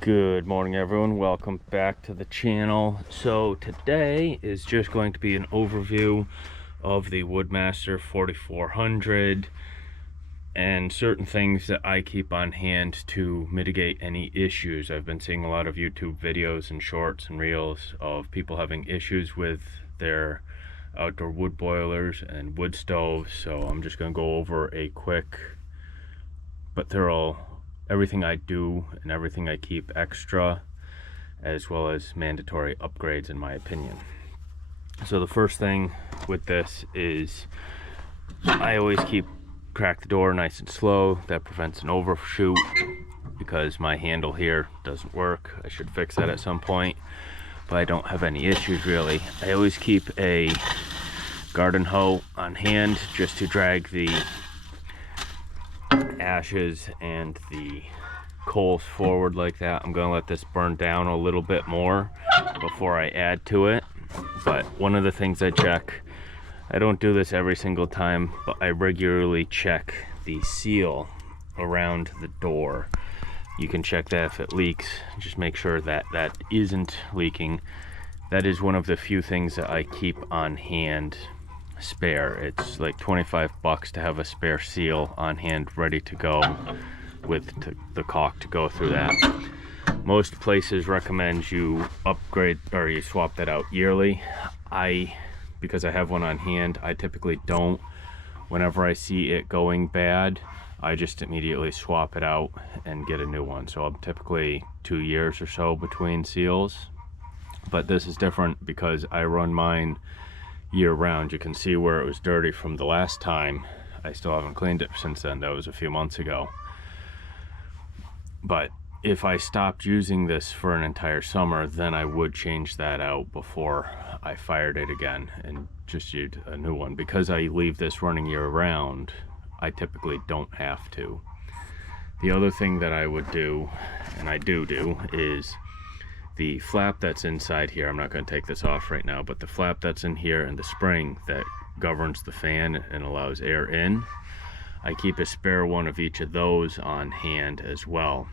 Good morning, everyone. Welcome back to the channel. So today is just going to be an overview of the Woodmaster 4400 and certain things that I keep on hand to mitigate any issues. I've been seeing a lot of YouTube videos and shorts and reels of people having issues with their outdoor wood boilers and wood stoves, so I'm just going to go over a quick but thorough everything I do and everything I keep extra, as well as mandatory upgrades in my opinion. So the first thing with this is I always crack the door nice and slow. That prevents an overshoot because my handle here doesn't work. I should fix that at some point, but I don't have any issues really. I always keep a garden hoe on hand just to drag the ashes and the coals forward like that. I'm gonna let this burn down a little bit more before I add to it. But one of the things I check, I don't do this every single time, but I regularly check the seal around the door. You can check that if it leaks, just make sure that that isn't leaking. That is one of the few things that I keep on hand spare. It's like 25 bucks to have a spare seal on hand ready to go with the caulk to go through that. Most places recommend you upgrade or you swap that out yearly. Because I have one on hand, I typically don't. Whenever I see it going bad, I just immediately swap it out and get a new one. So I'm typically 2 years or so between seals, but this is different because I run mine year round. You can see where it was dirty from the last time. I still haven't cleaned it since then. That was a few months ago. But if I stopped using this for an entire summer, then I would change that out before I fired it again and just used a new one. Because I leave this running year round, I typically don't have to. The other thing that I would do, and I do, is the flap that's inside here. I'm not going to take this off right now, but the flap that's in here and the spring that governs the fan and allows air in, I keep a spare one of each of those on hand as well.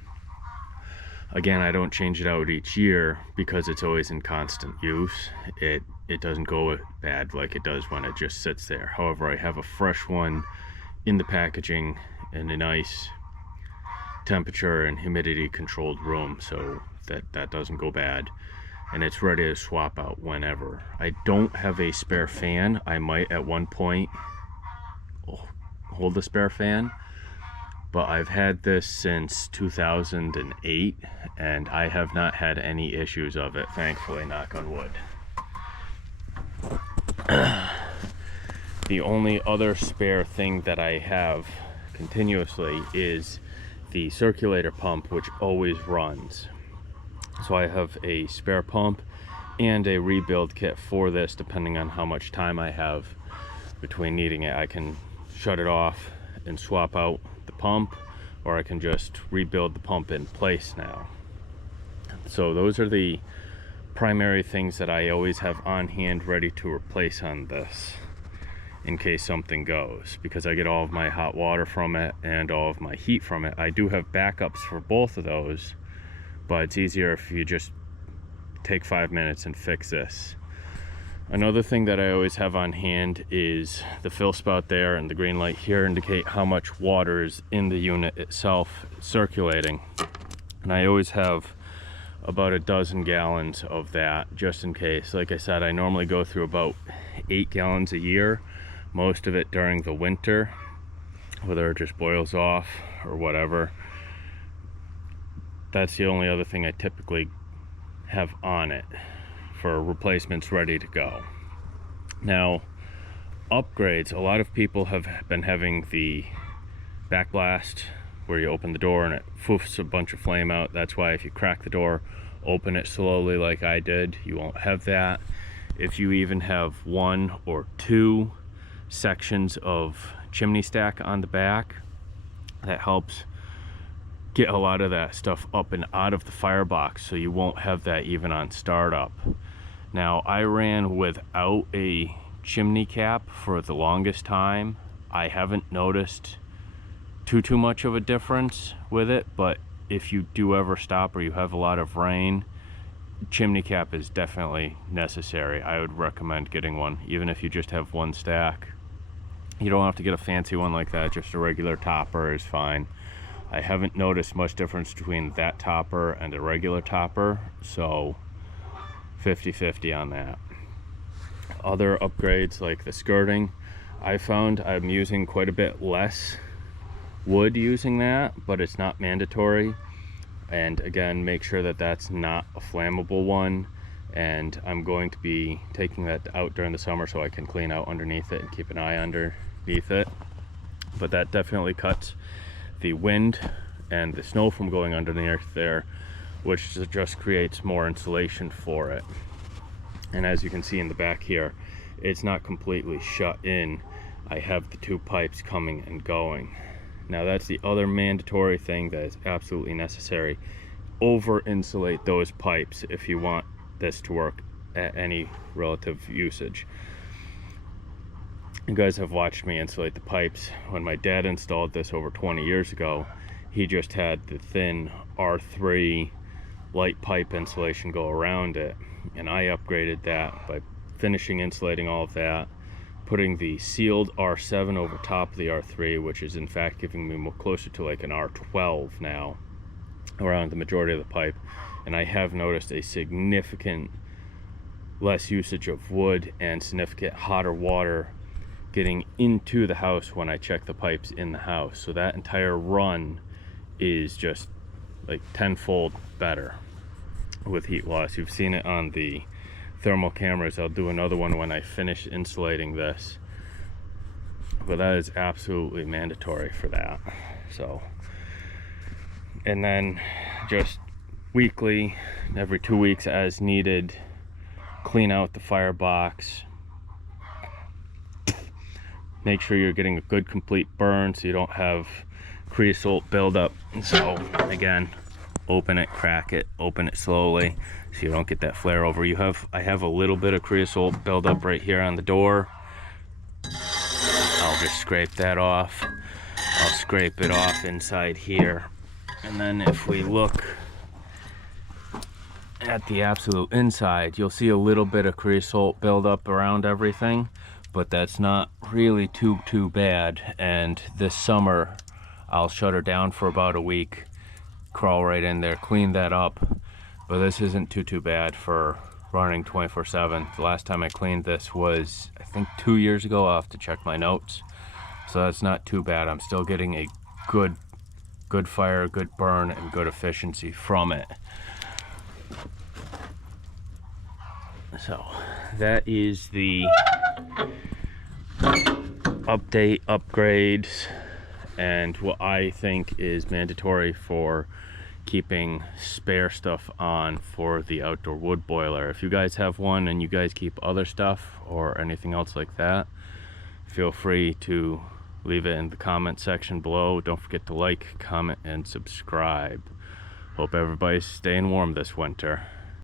Again, I don't change it out each year because it's always in constant use. It doesn't go bad like it does when it just sits there. However, I have a fresh one in the packaging in a nice temperature and humidity controlled room, so that doesn't go bad, and it's ready to swap out whenever. I don't have a spare fan. I might at one point hold a spare fan, but I've had this since 2008 and I have not had any issues of it, thankfully, knock on wood. The only other spare thing that I have continuously is the circulator pump, which always runs. So I have a spare pump and a rebuild kit for this, depending on how much time I have between needing it. I can shut it off and swap out the pump, or I can just rebuild the pump in place now. So those are the primary things that I always have on hand ready to replace on this in case something goes, because I get all of my hot water from it and all of my heat from it. I do have backups for both of those, but it's easier if you just take 5 minutes and fix this. Another thing that I always have on hand is the fill spout there, and the green light here indicate how much water is in the unit itself circulating. And I always have about a dozen gallons of that just in case. Like I said, I normally go through about 8 gallons a year, most of it during the winter, whether it just boils off or whatever. That's the only other thing I typically have on it for replacements ready to go. Now, upgrades, a lot of people have been having the backblast where you open the door and it foofs a bunch of flame out. That's why if you crack the door, open it slowly like I did, you won't have that. If you even have 1 or 2 sections of chimney stack on the back, that helps get a lot of that stuff up and out of the firebox, so you won't have that even on startup. Now, I ran without a chimney cap for the longest time. I haven't noticed too much of a difference with it, but if you do ever stop or you have a lot of rain, chimney cap is definitely necessary. I would recommend getting one, even if you just have one stack. You don't have to get a fancy one like that, just a regular topper is fine. I haven't noticed much difference between that topper and a regular topper, so 50-50 on that. Other upgrades like the skirting, I found I'm using quite a bit less wood using that, but it's not mandatory. And again, make sure that that's not a flammable one, and I'm going to be taking that out during the summer so I can clean out underneath it and keep an eye underneath it. But that definitely cuts the wind and the snow from going underneath there, which just creates more insulation for it. And as you can see in the back here, it's not completely shut in. I have the two pipes coming and going. Now that's the other mandatory thing that is absolutely necessary. Over insulate those pipes if you want this to work at any relative usage. You guys have watched me insulate the pipes. When my dad installed this over 20 years ago, he just had the thin R3 light pipe insulation go around it, and I upgraded that by finishing insulating all of that, putting the sealed R7 over top of the R3, which is in fact giving me more closer to like an R12 now around the majority of the pipe. And I have noticed a significant less usage of wood and significant hotter water getting into the house when I check the pipes in the house. So that entire run is just like tenfold better with heat loss. You've seen it on the thermal cameras. I'll do another one when I finish insulating this, but that is absolutely mandatory for that. So, and then just weekly, every 2 weeks as needed, clean out the firebox. Make sure you're getting a good complete burn so you don't have creosote buildup. So again, open it, crack it, open it slowly so you don't get that flare over. I have a little bit of creosote buildup right here on the door. I'll just scrape that off. I'll scrape it off inside here. And then if we look at the absolute inside, you'll see a little bit of creosote buildup around everything, but that's not really too bad. And this summer I'll shut her down for about a week, crawl right in there, clean that up. But this isn't too bad for running 24/7. The last time I cleaned this was, I think, 2 years ago. I'll have to check my notes. So that's not too bad. I'm still getting a good fire, good burn, and good efficiency from it. So that is the upgrades and what I think is mandatory for keeping spare stuff on for the outdoor wood boiler. If you guys have one and you guys keep other stuff or anything else like that, feel free to leave it in the comment section below. Don't forget to like, comment, and subscribe. Hope everybody's staying warm this winter.